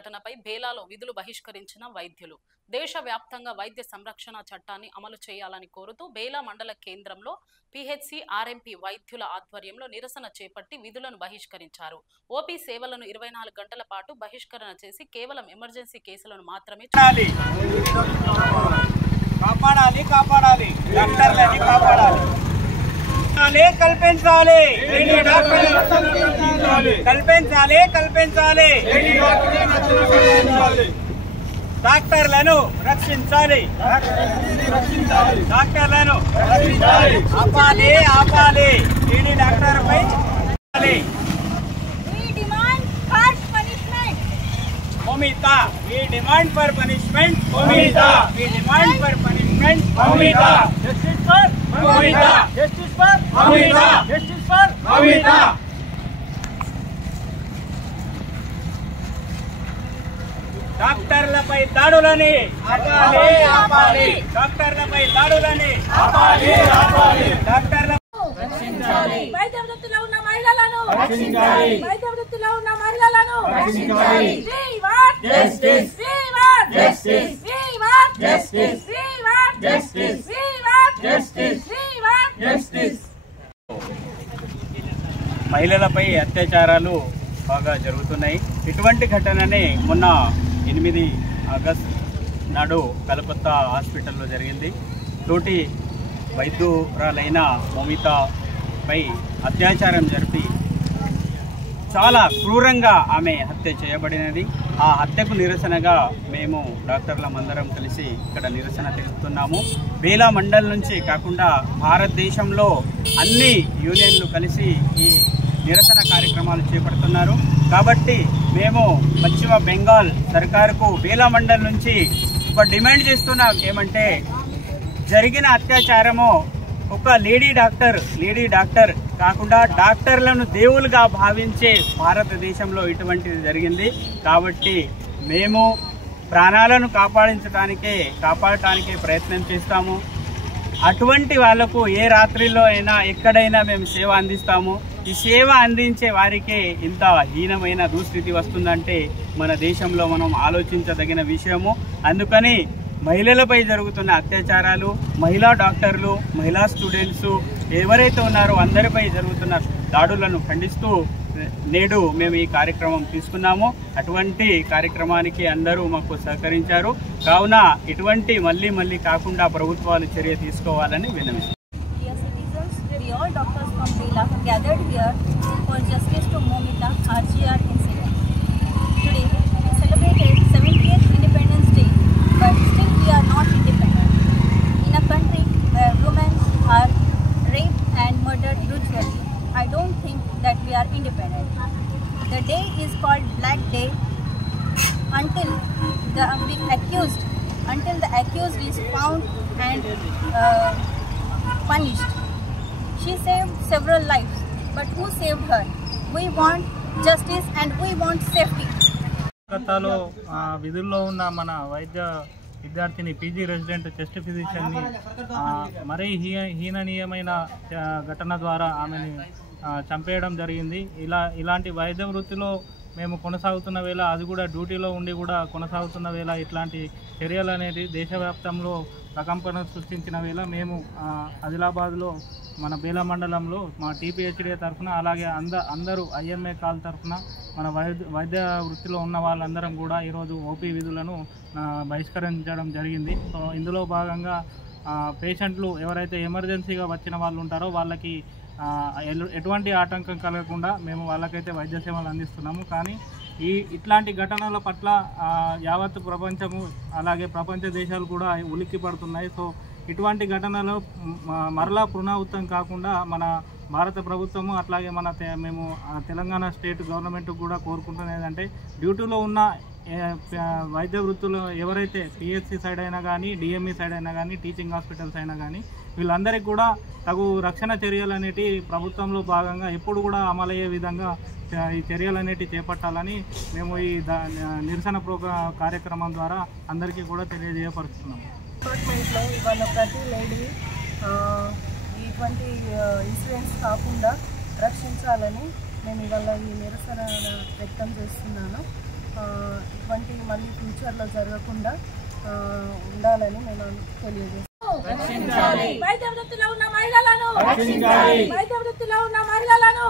ఘటనపై బేలాలో విధులు బహిష్కరించిన వైద్యులు. దేశవ్యాప్తంగా వైద్య సంరక్షణ చట్టాన్ని అమలు చేయాలని కోరుతూ బేలా మండల కేంద్రంలో పిహెచ్సి ఆర్ఎంపీ వైద్యుల ఆధ్వర్యంలో నిరసన చేపట్టి విధులను బహిష్కరించారు. ఓపీ సేవలను 24 గంటల పాటు బహిష్కరణ చేసి కేవలం ఎమర్జెన్సీ కేసులను మాత్రమే కాపాడాలి కాపాడాలి డాక్టర్లని కాపాడాలి కల్పించాలి కల్పించాలి కల్పించాలి డాక్టర్లను రక్షించాలి డాక్టర్లను ఆపాలి ఆపాలి లేడీ డాక్టర్ పై Momita, we demand for punishment. Momita, we demand for punishment. Momita, justice for Momita, justice for Momita, justice for Momita. డాక్టర్లపై దాడులని ఆపాలి ఆపాలి డాక్టర్లపై దాడులని ఆపాలి ఆపాలి డాక్టర్ల రక్షించాలి వైద్య వృత్తిలో ఉన్న మహిళలను రక్షించాలి వైద్య వృత్తిలో ఉన్న మహిళలను రక్షించాలి we want justice we want justice we want justice we want justice we want justice we want justice. మహిళలపై అత్యాచారాలు బాగా జరుగుతున్నాయి. ఇటువంటి ఘటననే మొన్న 8 ఆగస్టు నాడు కలకత్తా హాస్పిటల్లో జరిగింది. తోటి వైద్యురాలైన మోమితాపై అత్యాచారం జరిపి చాలా క్రూరంగా ఆమె హత్య చేయబడినది. ఆ హత్యకు నిరసనగా మేము డాక్టర్లమందరం కలిసి ఇక్కడ నిరసన తెలుపుతున్నాము. బేలా మండల్ నుంచి కాకుండా భారతదేశంలో అన్ని యూనియన్లు కలిసి ఈ నిరసన కార్యక్రమాలు చేపడుతున్నారు. కాబట్టి మేము పశ్చిమ బెంగాల్ సర్కారుకు బేలా మండల్ నుంచి ఒక డిమాండ్ చేస్తున్నాం. ఏమంటే జరిగిన అత్యాచారము ఒక లేడీ డాక్టర్ కాకుండా డాక్టర్లను దేవులుగా భావించే భారతదేశంలో ఇటువంటిది జరిగింది. కాబట్టి మేము ప్రాణాలను కాపాడటానికే ప్రయత్నం చేస్తాము. అటువంటి వాళ్లకు ఏ రాత్రిలో అయినా ఎక్కడైనా మేము సేవ అందిస్తాము. ఈ సేవ అందించే వారికే ఇంత హీనమైన దుస్థితి వస్తుందంటే మన దేశంలో మనం ఆలోచించదగిన విషయము. అందుకని మహిళలపై జరుగుతున్న అత్యాచారాలు, మహిళా డాక్టర్లు, మహిళా స్టూడెంట్స్ ఎవరైతే ఉన్నారో అందరిపై జరుగుతున్న దాడులను ఖండిస్తూ నేడు మేము ఈ కార్యక్రమం తీసుకున్నాము. అటువంటి కార్యక్రమానికి అందరూ మాకు సహకరించారు. కావున ఇటువంటి మళ్ళీ కాకుండా ప్రభుత్వాలు చర్య తీసుకోవాలని విన్నవిస్తున్నాం. I don't think that we are independent. The day is called Black Day until the accused is found and punished. She saved several lives, but who saved her? We want justice and we want safety. కలకత్తాలో విధుల్లో ఉన్న మన వైద్య విద్యార్థిని PG resident chest ఫిజిషియన్ని మరీ హీననీయమైన ఘటన ద్వారా ఆమెని చంపేయడం జరిగింది. ఇలాంటి వైద్య వృత్తిలో మేము కొనసాగుతున్న వేళ, అది కూడా డ్యూటీలో ఉండి కూడా కొనసాగుతున్న వేళ ఇట్లాంటి చర్యలు అనేది దేశవ్యాప్తంలో ప్రకంపన సృష్టించిన వేళ మేము ఆదిలాబాద్లో మన బేలా మండలంలో మా టీపీహెచ్డీ తరఫున అలాగే అందరూ ఐఎంఏ కాల్ తరఫున మన వైద్య వృత్తిలో ఉన్న వాళ్ళందరం కూడా ఈరోజు ఓపీ విధులను బహిష్కరించడం జరిగింది. సో ఇందులో భాగంగా పేషెంట్లు ఎవరైతే ఎమర్జెన్సీగా వచ్చిన వాళ్ళు ఉంటారో వాళ్ళకి ఎటువంటి ఆటంకం కలగకుండా మేము వాళ్ళకైతే వైద్య సేవలు అందిస్తున్నాము. కానీ ఇట్లాంటి ఘటనల పట్ల యావత్ ప్రపంచము అలాగే ప్రపంచ దేశాలు కూడా ఉలిక్కి పడుతున్నాయి. సో ఇటువంటి ఘటనలు మరలా పునరావృతం కాకుండా మన భారత ప్రభుత్వము అట్లాగే మేము తెలంగాణ స్టేట్ గవర్నమెంట్ కూడా కోరుకుంటున్నది ఏంటంటే డ్యూటీలో ఉన్న వైద్య వృత్తులు ఎవరైతే పిహెచ్సి సైడ్ అయినా కానీ, డిఎంఈ సైడ్ అయినా కానీ, టీచింగ్ హాస్పిటల్స్ అయినా కానీ వీళ్ళందరికీ కూడా తగు రక్షణ చర్యలు అనేటివి ప్రభుత్వంలో భాగంగా ఎప్పుడు కూడా అమలయ్యే విధంగా ఈ చర్యలు అనేటివి చేపట్టాలని మేము ఈ నిరసన కార్యక్రమం ద్వారా అందరికీ కూడా తెలియజేయపరుస్తున్నాము. డిపార్ట్మెంట్లో ఇవాళ ప్రతి లేడీ ఇటువంటి ఇన్సిడెంట్స్ కాకుండా రక్షించాలని నేను ఇవాళ ఈ నిరసన వ్యక్తం చేస్తున్నాను. ఇటువంటి మళ్ళీ ఫ్యూచర్లో జరగకుండా ఉండాలని నేను తెలియజేస్తాను. వైద్య వృత్తిలో ఉన్న మహిళలను వైద్య వృత్తిలో ఉన్న మహిళలను